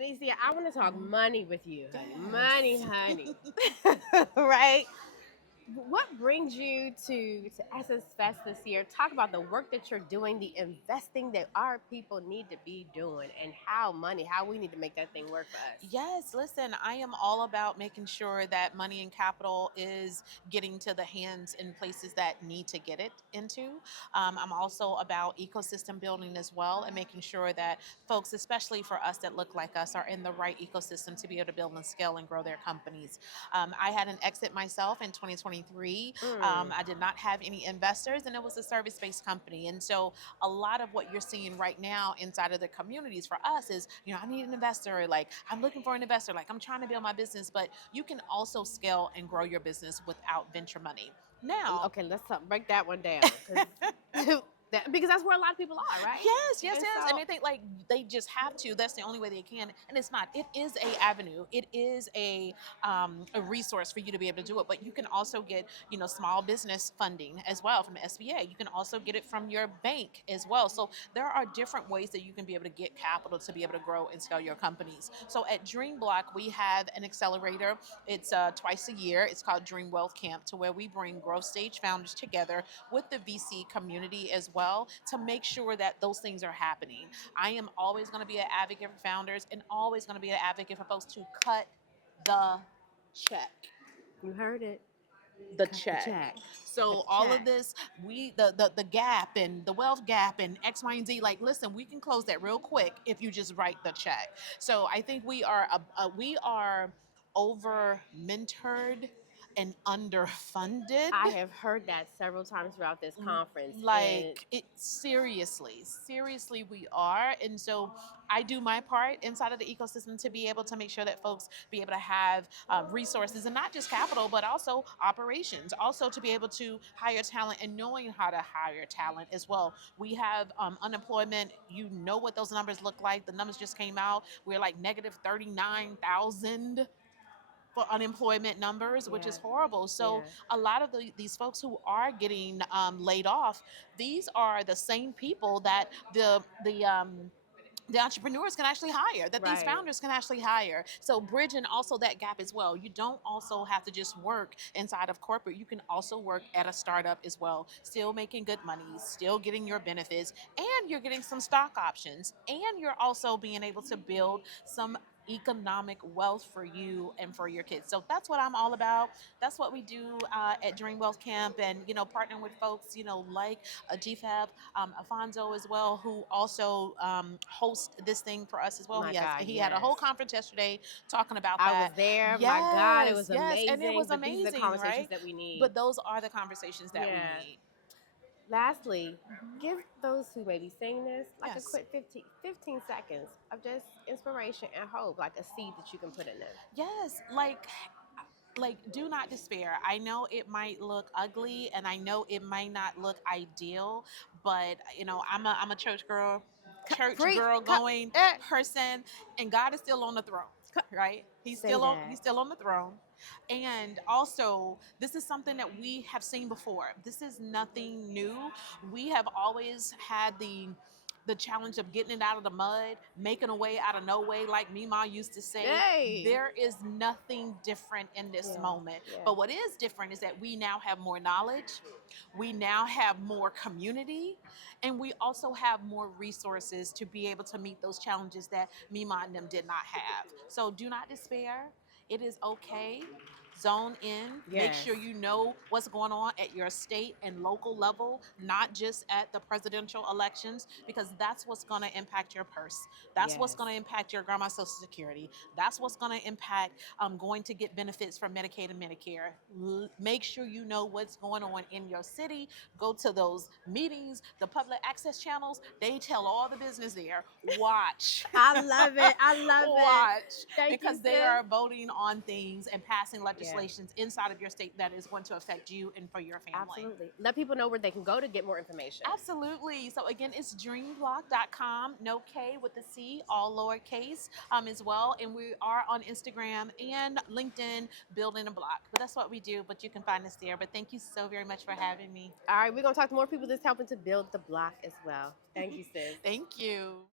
Niesia, I want to talk Mhm. money with you, honey. Money, Yes. honey. Right? What brings you to Essence Fest this year? Talk about the work that you're doing, the investing that our people need to be doing, and how we need to make that thing work for us. Yes, listen, I am all about making sure that money and capital is getting to the hands in places that need to get it into. I'm also about ecosystem building as well and making sure that folks, especially for us that look like us, are in the right ecosystem to be able to build and scale and grow their companies. I had an exit myself in 2023. Mm. I did not have any investors, and it was a service based company. And so a lot of what you're seeing right now inside of the communities for us is, I need an investor, like I'm looking for an investor, like I'm trying to build my business, but you can also scale and grow your business without venture money. Now, Okay, let's break that one down because because that's where a lot of people are, right? yes, yes, And yes. And so they think like they just have to. That's the only way they can. And it's not. It is a avenue. It is a resource for you to be able to do it. But you can also get, small business funding as well from SBA. You can also get it from your bank as well. So there are different ways that you can be able to get capital to be able to grow and scale your companies. So at Dream Block, we have an accelerator. It's twice a year. It's called Dream Wealth Camp, to where we bring growth stage founders together with the VC community as well to make sure that those things are happening. I am always going to be an advocate for founders and always going to be an advocate for folks to cut the check. you heard it. The Cut the check. check. Cut So the all of check. this, the gap and the wealth gap and X, Y, and Z. Like, listen, we can close that real quick if you just write the check. So I think we are over mentored and underfunded. I have heard that several times throughout this conference, and Like it seriously we are. And so I do my part inside of the ecosystem to be able to make sure that folks be able to have resources, and not just capital but also operations, also to be able to hire talent and knowing how to hire talent as well. We have unemployment. You know what those numbers look like. The numbers just came out. We're like negative 39,000 for unemployment numbers, which yeah, is horrible. So yeah, a lot of these folks who are getting laid off, these are the same people that the entrepreneurs can actually hire, that these right. founders can actually hire. So bridging also that gap as well. You don't also have to just work inside of corporate. You can also work at a startup as well, still making good money, still getting your benefits, and you're getting some stock options, and you're also being able to build some economic wealth for you and for your kids. So that's what I'm all about. That's what we do at Dream Wealth Camp, and partnering with folks like GFAB, Afonso as well, who also host this thing for us as well. My God, He had a yes. whole conference yesterday talking about I was that. there. My God, it Yes, was yes, and it amazing. was But these are the amazing, conversations right? that we need. But those are the conversations that we Yeah. need. Lastly, Mhm. give those who may be seeing this like a Yes. quick 15 seconds of just inspiration and hope, like a seed that you can put in them. Yes, like do not despair. I know it might look ugly and I know it might not look ideal, but I'm a church Preach. girl Cut. going Eh. person, and God is still on the throne, right? Say that. He's still on the throne. And also, this is something that we have seen before. This is nothing new. We have always had the challenge of getting it out of the mud, making a way out of no way, like Mima used to say. Hey. There is nothing different in this Yeah. moment. Yeah. But what is different is that we now have more knowledge, we now have more community, and we also have more resources to be able to meet those challenges that Mima and them did not have. So do not despair. It is okay. Zone in. Make Yes. sure you know what's going on at your state and local level, not just at the presidential elections, because that's what's going to impact your purse. That's what's Yes. going to impact your grandma's Social Security. That's what's going to impact going to get benefits from Medicaid and Medicare. Make sure you know what's going on in your city. Go to those meetings, the public access channels. They tell all the business there. Watch. I love it. I love it. Watch, Thank you, because they sis. are voting on things and passing Yeah. legislations inside of your state that is going to affect you and for your family. Absolutely. Let people know where they can go to get more information. Absolutely. So again, it's dreamblock.com, no K with the C, all lowercase as well. And we are on Instagram and LinkedIn, building a block. But that's what we do. But you can find us there. But thank you so very much for having me. All right, we're going to talk to more people that's helping to build the block as well. Thank you, sis. Thank you.